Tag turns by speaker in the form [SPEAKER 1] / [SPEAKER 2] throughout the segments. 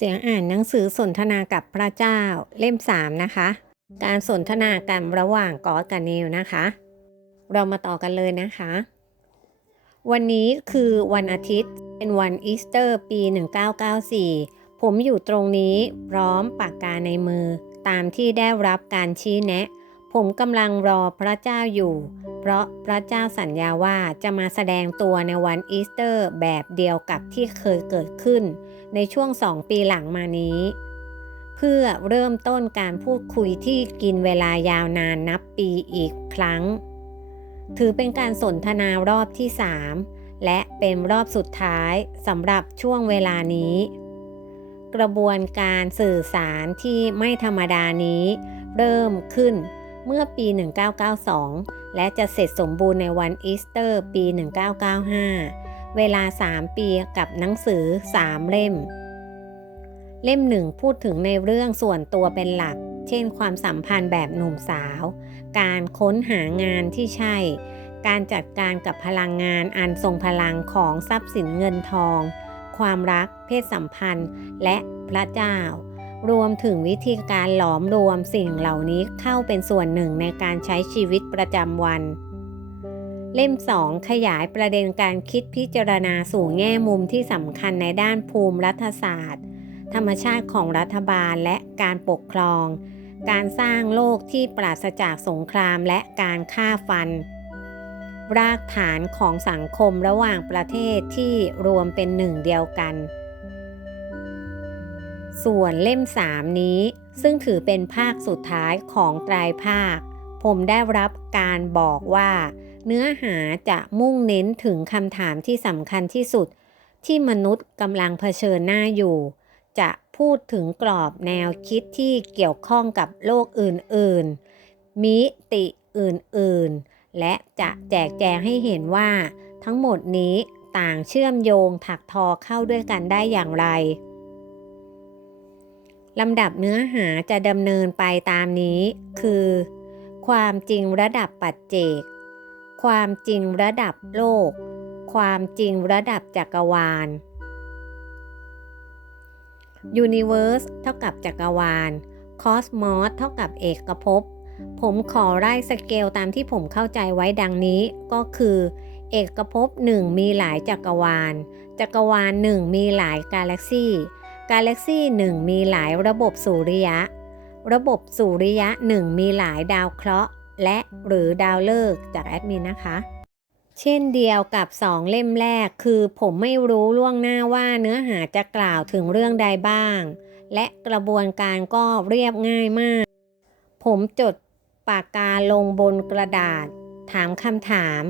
[SPEAKER 1] เสียงอ่านหนังสือสนทนากับพระเจ้าเล่ม 3 นะคะ การสนทนากันระหว่างกอสกับนิวนะคะ เรามาต่อกันเลยนะคะ วันนี้คือวันอาทิตย์เป็นวันอีสเตอร์ปี 1994 ผมอยู่ตรงนี้พร้อมปากกาในมือตามที่ได้รับการชี้แนะ ผมกำลังรอพระเจ้าอยู่ เพราะพระเจ้าสัญญาว่าจะมาแสดงตัวในวันอีสเตอร์แบบเดียวกับที่เคยเกิดขึ้น ในช่วงสองปีหลังมานี้ เพื่อเริ่มต้นการพูดคุยที่กินเวลายาวนานนับปีอีกครั้ง ถือเป็นการสนทนารอบที่3และเป็นรอบสุดท้ายสำหรับช่วงเวลานี้ กระบวนการสื่อสารที่ไม่ธรรมดานี้ เริ่มขึ้น เมื่อปี 1992 และจะเสร็จสมบูรณ์ในวันอีสเตอร์ปี 1995 เวลา 3 ปีกับหนังสือ 3 เล่ม เล่มหนึ่งพูดถึงในเรื่องส่วนตัวเป็นหลัก เช่นความสัมพันธ์แบบหนุ่มสาว การค้นหางานที่ใช่ การจัดการกับพลังงานอันทรงพลังของทรัพย์สินเงินทอง ความรัก เพศสัมพันธ์ และพระเจ้า รวมถึงวิธีการหลอมรวมสิ่งเหล่านี้เข้าเป็นส่วนหนึ่งในการใช้ชีวิตประจำวัน เล่ม 2 ขยายประเด็นการคิดพิจารณาสู่แง่มุมที่สำคัญในด้านภูมิรัฐศาสตร์ ธรรมชาติของรัฐบาลและการปกครอง การสร้างโลกที่ปราศจากสงครามและการฆ่าฟัน รากฐานของสังคมระหว่างประเทศที่รวมเป็นหนึ่งเดียวกัน ส่วนเล่ม3นี้ ซึ่งถือเป็นภาคสุดท้ายของไตรภาค ผมได้รับการบอกว่า เนื้อหาจะมุ่งเน้นถึงคำถามที่สำคัญที่สุด ที่มนุษย์กำลังเผชิญหน้าอยู่ จะพูดถึงกรอบแนวคิดที่เกี่ยวข้องกับโลกอื่นๆ มิติอื่นๆ และจะแจกแจงให้เห็นว่า ทั้งหมดนี้ต่างเชื่อมโยงถักทอเข้าด้วยกันได้อย่างไร ลำดับเนื้อหาจะดำเนินไปตามนี้ คือ ความจริงระดับปัจเจก ความจริงระดับโลก ความจริงระดับจักรวาล Universe เท่ากับจักรวาล Cosmos เท่ากับเอกภพ ผมขอไล่สเกลตามที่ผมเข้าใจไว้ดังนี้ก็คือ เอกภพหนึ่งมีหลายจักรวาล จักรวาลหนึ่งมีหลายกาแล็กซี่ กาแล็กซี่หนึ่งมีหลายระบบสุริยะ ระบบสุริยะหนึ่งมีหลายดาวเคราะห์ และหรือดาวฤกษ์จากแอดมินนะคะ เช่นเดียวกับสองเล่มแรกคือผมไม่รู้ล่วงหน้าว่าเนื้อหาจะกล่าวถึงเรื่องใดบ้าง และกระบวนการก็เรียบง่ายมาก ผมจดปากกาลงบนกระดาษ ถามคำถาม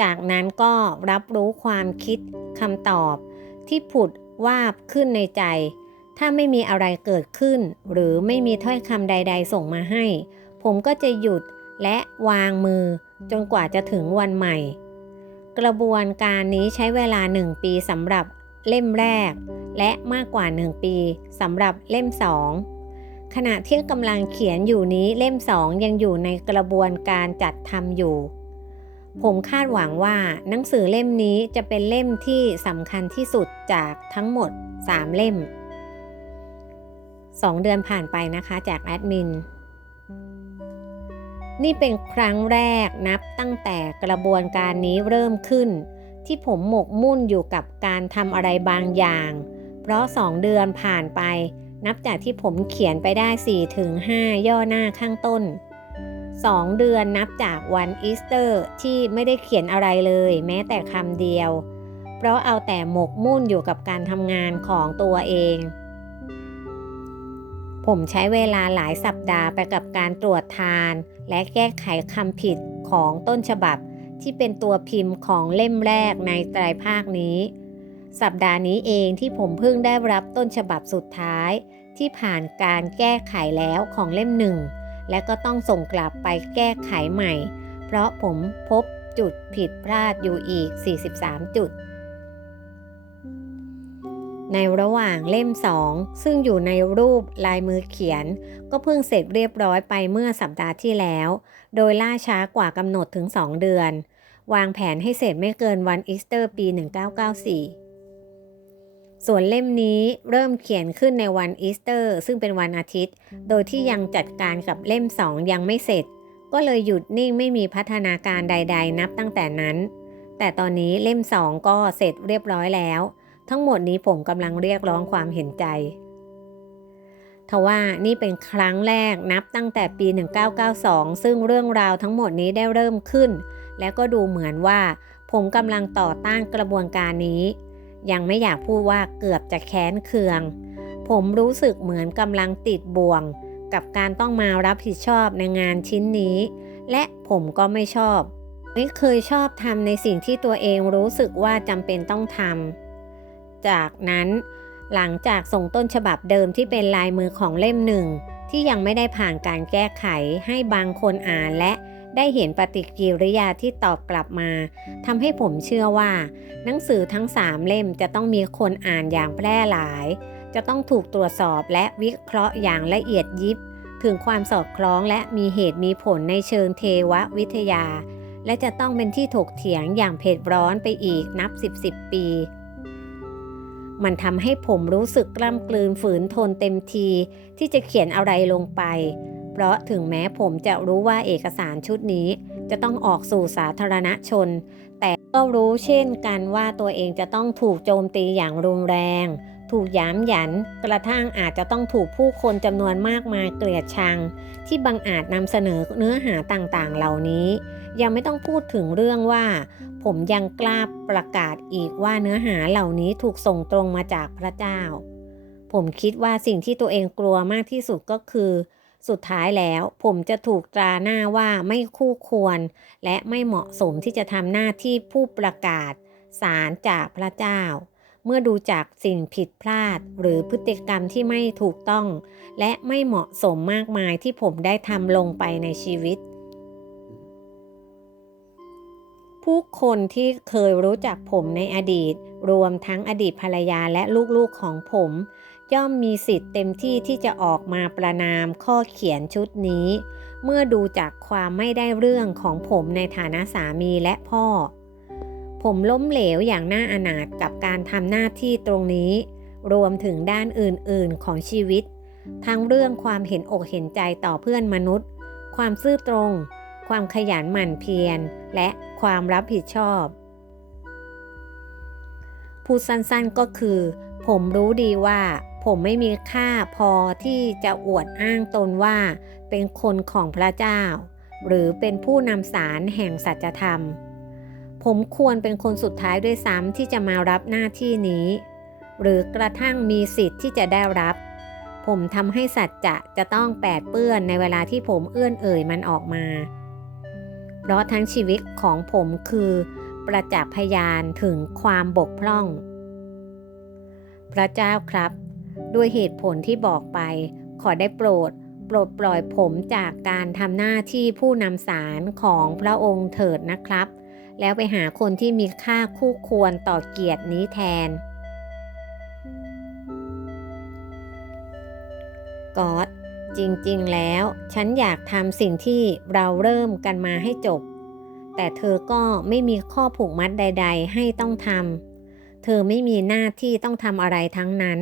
[SPEAKER 1] จากนั้นก็รับรู้ความคิดคำตอบที่ผุดวาบขึ้นในใจ ถ้าไม่มีอะไรเกิดขึ้น หรือไม่มีถ้อยคำใด ๆ ส่งมาให้ ผมก็จะหยุดและวางมือจนกว่าจะถึงวันใหม่ กระบวนการนี้ใช้เวลา 1 ปีสำหรับเล่มแรก และมากกว่า 1 ปีสำหรับเล่ม 2 ขณะที่กำลังเขียนอยู่นี้เล่ม 2 ยังอยู่ในกระบวนการจัดทำอยู่ ผมคาดหวังว่าหนังสือเล่มนี้จะเป็นเล่มที่สำคัญที่สุดจากทั้งหมด 3 เล่ม 2 เดือนผ่านไปนะคะจากแอดมิน นี่เป็นครั้งแรกนับตั้งแต่กระบวนการนี้เริ่มขึ้น ที่ผมหมกมุ่นอยู่กับการทำอะไรบางอย่าง เพราะ 2 เดือนผ่านไป นับจากที่ผมเขียนไปได้ 4-5 ย่อหน้าข้างต้น 2 เดือนนับจากวันอีสเตอร์ที่ไม่ได้เขียนอะไรเลย แม้แต่คำเดียว เพราะเอาแต่หมกมุ่นอยู่กับการทำงานของตัวเอง ผมใช้เวลาหลายสัปดาห์ไปกับการตรวจทาน และแก้ไขคำผิดของต้นฉบับ ที่เป็นตัวพิมพ์ของเล่มแรกในไตรภาคนี้ สัปดาห์นี้เองที่ผมเพิ่งได้รับต้นฉบับสุดท้าย ที่ผ่านการแก้ไขแล้วของเล่มหนึ่ง และก็ต้องส่งกลับไปแก้ไขใหม่ เพราะผมพบจุดผิดพลาดอยู่อีก 43 จุด ในระหว่างเล่ม 2 ซึ่งอยู่ในรูปลายมือเขียน ก็เพิ่งเสร็จเรียบร้อยไปเมื่อสัปดาห์ที่แล้ว โดยล่าช้ากว่ากำหนดถึง 2 เดือน วางแผนให้เสร็จไม่เกินวันอีสเตอร์ปี 1994 ส่วนเล่มนี้เริ่มเขียนขึ้นในวันอีสเตอร์ ซึ่งเป็นวันอาทิตย์ โดยที่ยังจัดการกับเล่มสองยังไม่เสร็จ ก็เลยหยุดนิ่งไม่มีพัฒนาการใด ๆ นับตั้งแต่นั้น แต่ตอนนี้เล่มสองก็เสร็จเรียบร้อยแล้ว ทั้งหมดนี้ผมกำลังเรียกร้องความเห็นใจทว่านี่เป็นครั้งแรกนับตั้งแต่ปี 1992 ซึ่งเรื่องราวทั้งหมดนี้ได้เริ่มขึ้น แล้วก็ดูเหมือนว่า ผมกำลังต่อต้านกระบวนการนี้ ยังไม่อยากพูดว่าเกือบจะแค้นเคือง ผมรู้สึกเหมือนกำลังติดบ่วง กับการต้องมารับผิดชอบในงานชิ้นนี้ และผมก็ไม่ชอบ ไม่เคยชอบทำในสิ่งที่ตัวเองรู้สึกว่าจำเป็นต้องทำ จากนั้น หลังจากส่งต้นฉบับเดิมที่เป็นลายมือของเล่มหนึ่ง ที่ยังไม่ได้ผ่านการแก้ไขให้บางคนอ่านและได้เห็นปฏิกิริยาที่ตอบกลับมาทำให้ผมเชื่อว่า หนังสือทั้งสามเล่มจะต้องมีคนอ่านอย่างแพร่หลาย จะต้องถูกตรวจสอบและวิเคราะห์อย่างละเอียดยิบ ถึงความสอดคล้องและมีเหตุมีผลในเชิงเทววิทยา และจะต้องเป็นที่ถกเถียงอย่างเผ็ดร้อนไปอีกนับสิบสิบปี มันทำให้ผมรู้สึกกล้ำกลืนฝืนทนเต็มที ที่จะเขียนอะไรลงไป เพราะถึงแม้ผมจะรู้ว่าเอกสารชุดนี้ จะต้องออกสู่สาธารณชน แต่ก็รู้เช่นกันว่าตัวเองจะต้องถูกโจมตีอย่างรุนแรง ถูกย้ำหยัน กระทั่งอาจจะต้องถูกผู้คนจำนวนมากมายเกลียดชัง ที่บังอาจนำเสนอเนื้อหาต่างๆ เหล่านี้ ยังไม่ต้องพูดถึงเรื่องว่า ผมยังกล้าประกาศอีกว่าเนื้อหาเหล่านี้ถูกส่งตรงมาจากพระเจ้า ผมคิดว่าสิ่งที่ตัวเองกลัวมากที่สุดก็คือ สุดท้ายแล้วผมจะถูกตราหน้าว่าไม่คู่ควร และไม่เหมาะสมที่จะทำหน้าที่ผู้ประกาศสารจากพระเจ้า เมื่อดูจากสิ่งผิดพลาด หรือพฤติกรรมที่ไม่ถูกต้อง และไม่เหมาะสมมากมายที่ผมได้ทำลงไปในชีวิต ผู้คนที่เคยรู้จักผมในอดีต รวมทั้งอดีตภรรยาและลูกๆของผม ย่อมมีสิทธิ์เต็มที่ที่จะออกมาประนามข้อเขียนชุดนี้ เมื่อดูจากความไม่ได้เรื่องของผมในฐานะสามีและพ่อ ผมล้มเหลวอย่างน่าอนาถกับการทำหน้าที่ตรงนี้ รวมถึงด้านอื่นๆของชีวิต ทั้งเรื่องความเห็นอกเห็นใจต่อเพื่อนมนุษย์ ความซื่อตรง ความขยันหมั่นเพียร และความรับผิดชอบ พูดสั้นๆก็คือ ผมรู้ดีว่าผมไม่มีค่าพอที่จะอวดอ้างตนว่า เป็นคนของพระเจ้า หรือเป็นผู้นำสารแห่งสัจธรรม ผมควรเป็นคนสุดท้ายด้วยซ้ำที่จะมารับหน้าที่นี้ หรือกระทั่งมีสิทธิ์ที่จะได้รับ ผมทำให้สัจจะจะต้องแปดเปื้อนในเวลาที่ผมเอื้อนเอ่ยมันออกมา เพราะทั้งชีวิตของผมคือ ประจักษ์พยานถึงความบกพร่อง พระเจ้าครับ ด้วยเหตุผลที่บอกไป ขอได้โปรดโปรดปล่อยผมจากการทำหน้าที่ผู้นำสารของพระองค์เถิดนะครับ แล้วไปหาคนที่มีค่าคู่ควรต่อเกียรตินี้แทนกอดจริงๆ แล้ว ฉันอยากทำสิ่งที่เราเริ่มกันมาให้จบ แต่เธอก็ไม่มีข้อผูกมัดใด ๆ ให้ต้องทำเธอไม่มีหน้าที่ต้องทำอะไรทั้งนั้น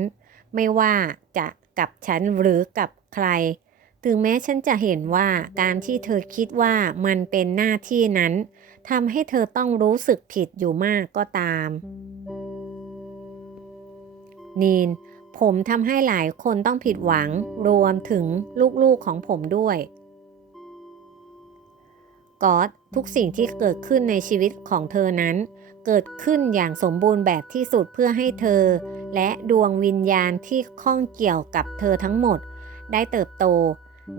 [SPEAKER 1] ไม่ว่าจะกับฉันหรือกับใคร ถึงแม้ฉันจะเห็นว่าการที่เธอคิดว่ามันเป็นหน้าที่นั้นทำให้เธอต้องรู้สึกผิดอยู่มากก็ตาม นีน ผมทำให้หลายคนต้องผิดหวังรวมถึงลูกๆของผมด้วยกอดทุกสิ่งที่เกิดขึ้นในชีวิตของเธอนั้น เกิดขึ้นอย่างสมบูรณ์แบบที่สุดเพื่อให้เธอ และดวงวิญญาณที่ข้องเกี่ยวกับเธอทั้งหมด ได้เติบโต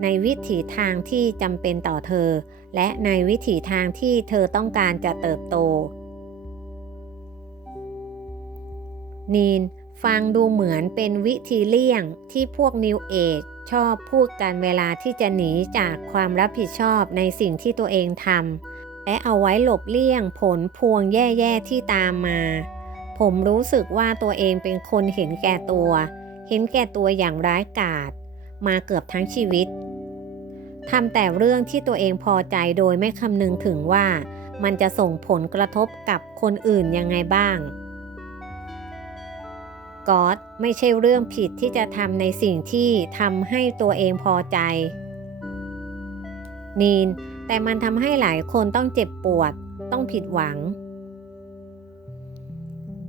[SPEAKER 1] ในวิถีทางที่จำเป็นต่อเธอ และในวิถีทางที่เธอต้องการจะเติบโต นีนฟังดูเหมือนเป็นวิธีเลี่ยงที่พวกนิวเอจชอบพูดกันเวลาที่จะหนีจากความรับผิดชอบในสิ่งที่ตัวเองทำและเอาไว้หลบเลี่ยงผลพวงแย่ๆที่ตามมา ผมรู้สึกว่าตัวเองเป็นคนเห็นแก่ตัว เห็นแก่ตัวอย่างร้ายกาจ มาเกือบทั้งชีวิตทำแต่เรื่องที่ตัวเองพอใจโดยไม่คำนึงถึงว่ามันจะส่งผลกระทบกับคนอื่นยังไงบ้างก๊อตไม่ใช่เรื่องผิดที่จะทำในสิ่งที่ทำให้ตัวเองพอใจ นีน แต่มันทำให้หลายคนต้องเจ็บปวด ต้องผิดหวัง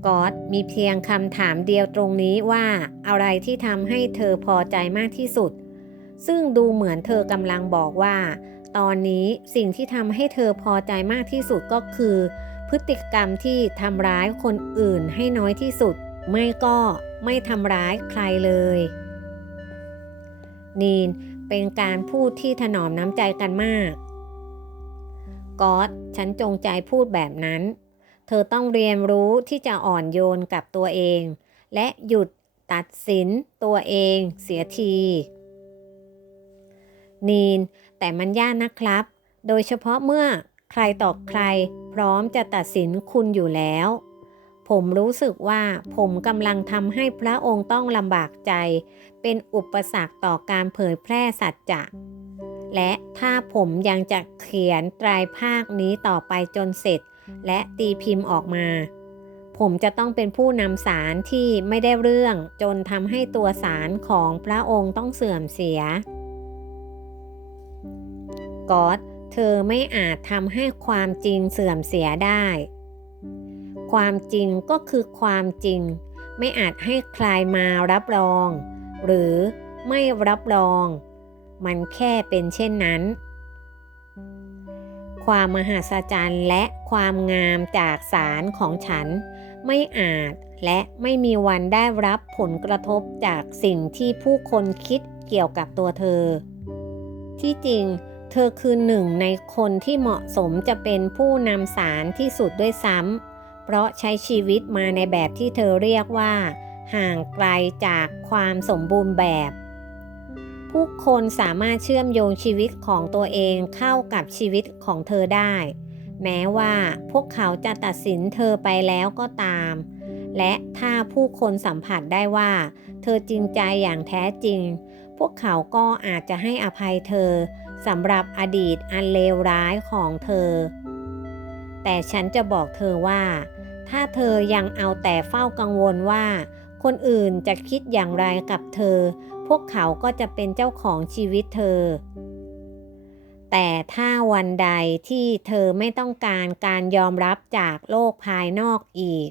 [SPEAKER 1] กอตมีเพียงคำถามเดียวตรงนี้ว่าอะไรที่ทำให้เธอพอใจมากที่สุด ซึ่งดูเหมือนเธอกำลังบอกว่า ตอนนี้สิ่งที่ทำให้เธอพอใจมากที่สุดก็คือ พฤติกรรมที่ทำร้ายคนอื่นให้น้อยที่สุด ไม่ก็ไม่ทำร้ายใครเลย นีนเป็นการพูดที่ถนอมน้ำใจกันมาก กอตฉันจงใจพูดแบบนั้น ธอต้องเรียนรู้ที่จะอ่อนโยนกับตัวเอง และหยุดตัดสินตัวเองเสียที นีน แต่มันยากนะครับ โดยเฉพาะเมื่อใครต่อใครพร้อมจะตัดสินคุณอยู่แล้ว ผมรู้สึกว่าผมกำลังทำให้พระองค์ต้องลำบากใจ เป็นอุปสรรคต่อการเผยแพร่สัจจะ และถ้าผมยังจะเขียนไตรภาคนี้ต่อไปจนเสร็จ และตีพิมพ์ออกมา ผมจะต้องเป็นผู้นำสารที่ไม่ได้เรื่องจนทำให้ตัวสารของพระองค์ต้องเสื่อมเสียกอตเธอไม่อาจทำให้ความจริงเสื่อมเสียได้ ความจริงก็คือความจริง ไม่อาจให้ใครมารับรอง หรือไม่รับรอง มันแค่เป็นเช่นนั้น ความมหัศจรรย์และความงามจากสารของฉัน ไม่อาจและไม่มีวันได้รับผลกระทบจากสิ่งที่ผู้คนคิดเกี่ยวกับตัวเธอ ที่จริง เธอคือหนึ่งในคนที่เหมาะสมจะเป็นผู้นำสารที่สุดด้วยซ้ำเพราะใช้ชีวิตมาในแบบที่เธอเรียกว่า ห่างไกลจากความสมบูรณ์แบบ ผู้คนสามารถเชื่อมโยงชีวิตของตัวเองเข้ากับชีวิตของเธอได้ แม้ว่าพวกเขาจะตัดสินเธอไปแล้วก็ตาม และถ้าผู้คนสัมผัสได้ว่า เธอจริงใจอย่างแท้จริง พวกเขาก็อาจจะให้อภัยเธอสำหรับอดีตอันเลวร้ายของเธอ แต่ฉันจะบอกเธอว่า ถ้าเธอยังเอาแต่เฝ้ากังวลว่า คนอื่นจะคิดอย่างไรกับเธอ วกเขาก็จะเป็นเจ้าของชีวิตเธอ แต่ถ้าวันใดที่เธอไม่ต้องการการยอมรับจากโลกภายนอกอีก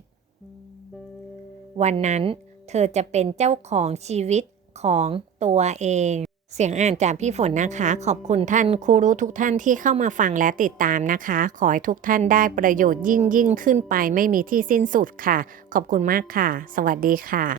[SPEAKER 1] วันนั้นเธอจะเป็นเจ้าของชีวิตของตัวเอง เสียงอ่านจากพี่ฝนนะคะ ขอบคุณท่านครูรู้ทุกท่านที่เข้ามาฟังและติดตามนะคะ ขอให้ทุกท่านได้ประโยชน์ยิ่งยิ่งขึ้นไปไม่มีที่สิ้นสุดค่ะ ขอบคุณมากค่ะ สวัสดีค่ะ